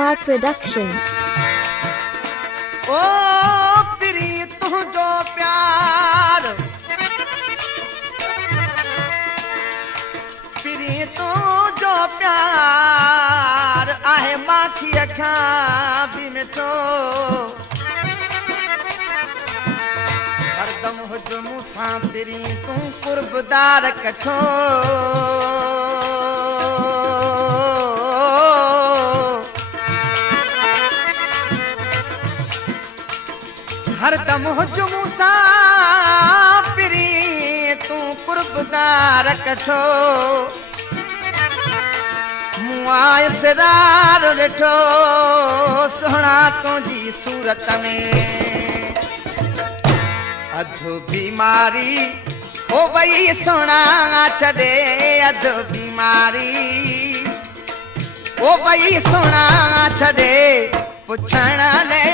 Kumar Production. ओ प्री तुझो प्यार, प्री तुझो प्यार आहे माखी अखा भी मिठो। हरदम हुज मूसां प्री तू कुर्बदार कठो। हरदम हुज मूसां प्री तू कुर्बदार कठो। मुआ इसरार ॾिठो सुहिणा तुंहिंजी सूरत में। अधु बीमारी हो वई सुहिणा छॾे, अधु बीमारी हो वई सुहिणा छॾे। पुछण ले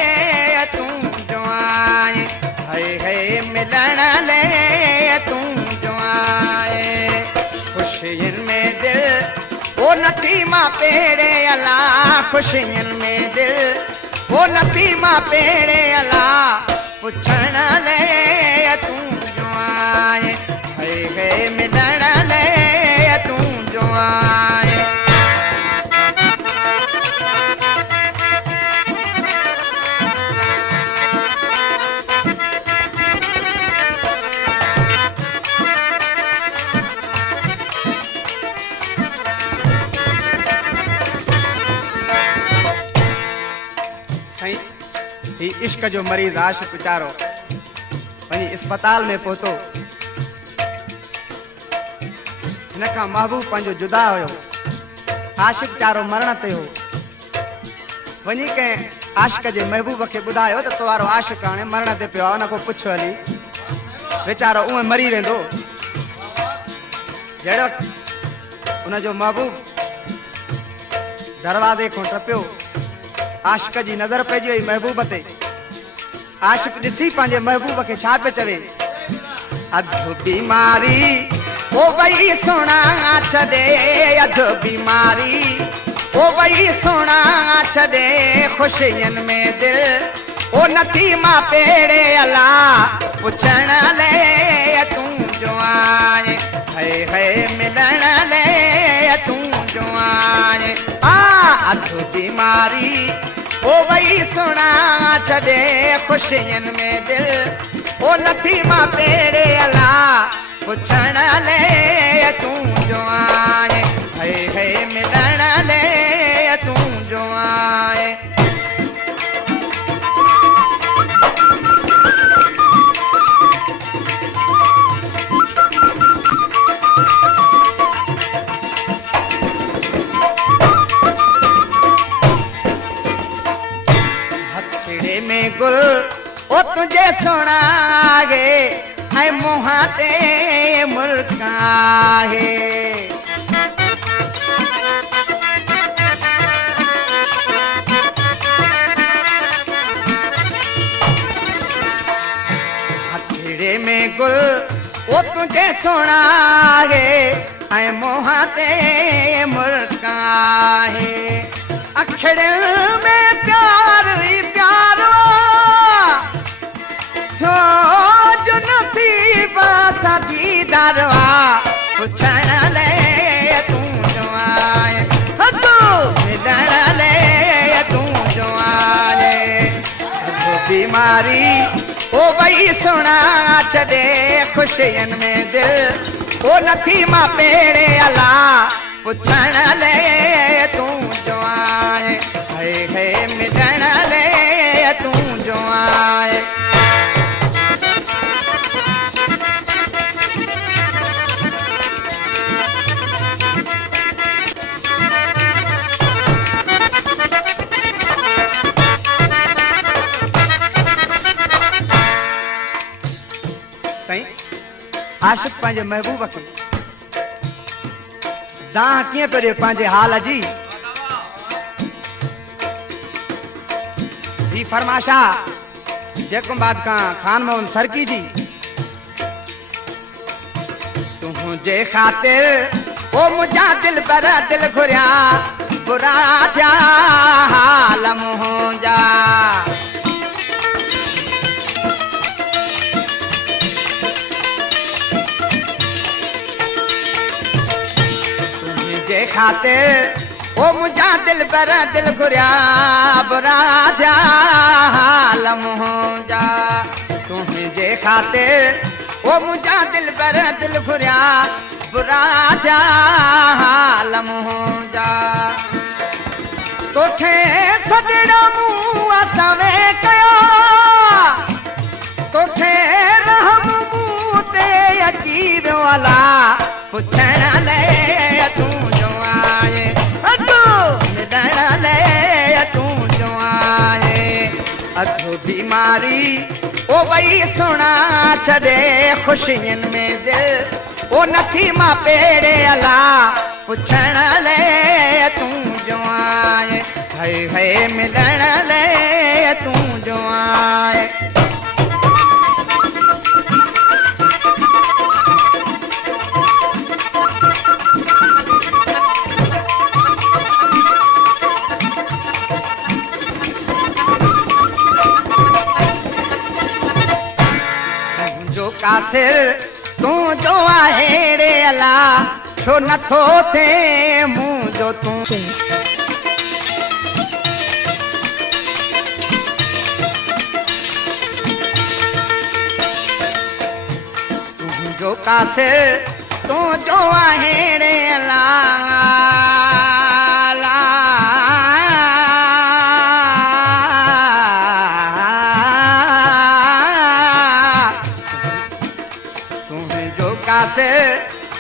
तूं जो आए, हाय हाय मिलण ले तूं जो आए। खुशियुनि में दिल वो नथी मां पेड़े अला, खुशियुनि में दिल वो नथी मां पेड़े अला। पुछण ले तूं जो आए, हाय हाय मिलण ले तूं जो आए। ही इश्क जो मरीज आशिक वीचारो वही अस्पताल में पहुतो। हिनखां महबूब पंहिंजो जुदा हुयो, आशिक वीचारो मरण ते हो। वही कंहिं आशिक जे महबूब खे ॿुधायो त तोवारो आशिक हाणे मरण ते पियो आहे, हुन खां पुछ हली वीचारो उहे मरी वेंदो। जहिड़ो हुनजो महबूब दरवाज़े खां टपियो, आशिक जी नज़र पइजी वई महबूब ते। आशिक ॾिसी पंहिंजे महबूब खे छा पियो चवे, अधु बीमारी हो वई सुहिणा छॾे, अधु बीमारी हो वई सुहिणा छॾे। खुशियुनि में दिल ओ नथी मां पेड़े अला। पुछण ले तूं जो आए, हाय हाय मिलण ले तूं जो आए। अधु बीमारी ओ वई सुहिणा छॾे, खुशियुनि में दिल ओ नथी मां पेड़े अला। पुछण ले तूं जो आए, हाय हाय मिलण ले तूं जो आए। में गुल ओ तुझे सुना है, ऐ मुँह ते मुल्का है। हथेड़े में गुल ओ तुझे सुना है, ऐ मुँह ते मुल्का है। अखड़े में प्यार ही प्यार जो नसीब साथी दरवा। पुछण ले तूं जो आए, तूं मिलण ले तूं जो आए। बीमारी ओ वई सुहिणा छॾे, खुशियुनि में दिल ओ नथी मां पेड़े अला। पुछण ले तूं जो आए, हाय हाय मिलण ले तूं जो आए। सही आशिक पंहिंजे महबूब खे दाह कीअं पियो ॾिए पंहिंजे हाल जी। ही फरमाशा जेको बाद खां खान मोहन सरकी जी तुझे खातिर ओ मुझा दिल पर दिल घुरिया बुरा थिया हाल मुंहिंजा तुंहिंजे खातिर ओ मुंहिंजा दिल बर दिल घुरिया बुरा थिया हाल मुंहिंजा तुंहिंजे खातिर ओ मुंहिंजा दिल बर दिल घुरिया बुरा थिया हाल मुंहिंजा तोखे सॾड़ा मूं असां कयो तोखे रहम मूं ते अची वियो अला पुछण लाइ तूं जो आहे मिलण लाइ तूं जो आहे अधु बीमारी ओ वई सुणा छॾे ख़ुशियुनि में दिल ओ नथी मां पेड़े अला पुछण लाइ तूं जो आहे है मिलण लाइ तूं जो आहे जो कासिर तूं जो आहे रे अला छो नथो थिए मूं जो तूं जो कासिर तूं जो आहे रे अला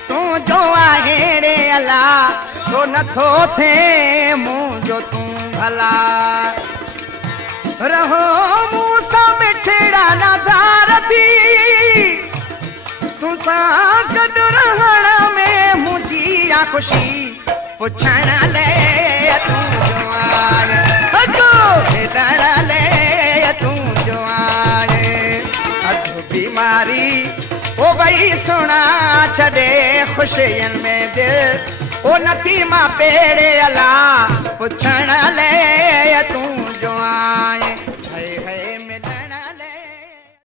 तूं जो आहे रे अला छो नथो थिए मूं जो तूं भला रहो मूं सां मिठड़ा नज़ार थी तूं सां गॾु रहण में मुंहिंजी आ ख़ुशी पुछण लाइ तूं जो आहे मिलण लाइ तूं जो आहे अधु बीमारी ओ वई सुणा छॾे ख़ुशियुनि में दिल ओ नथी मां पेड़े अला पुछण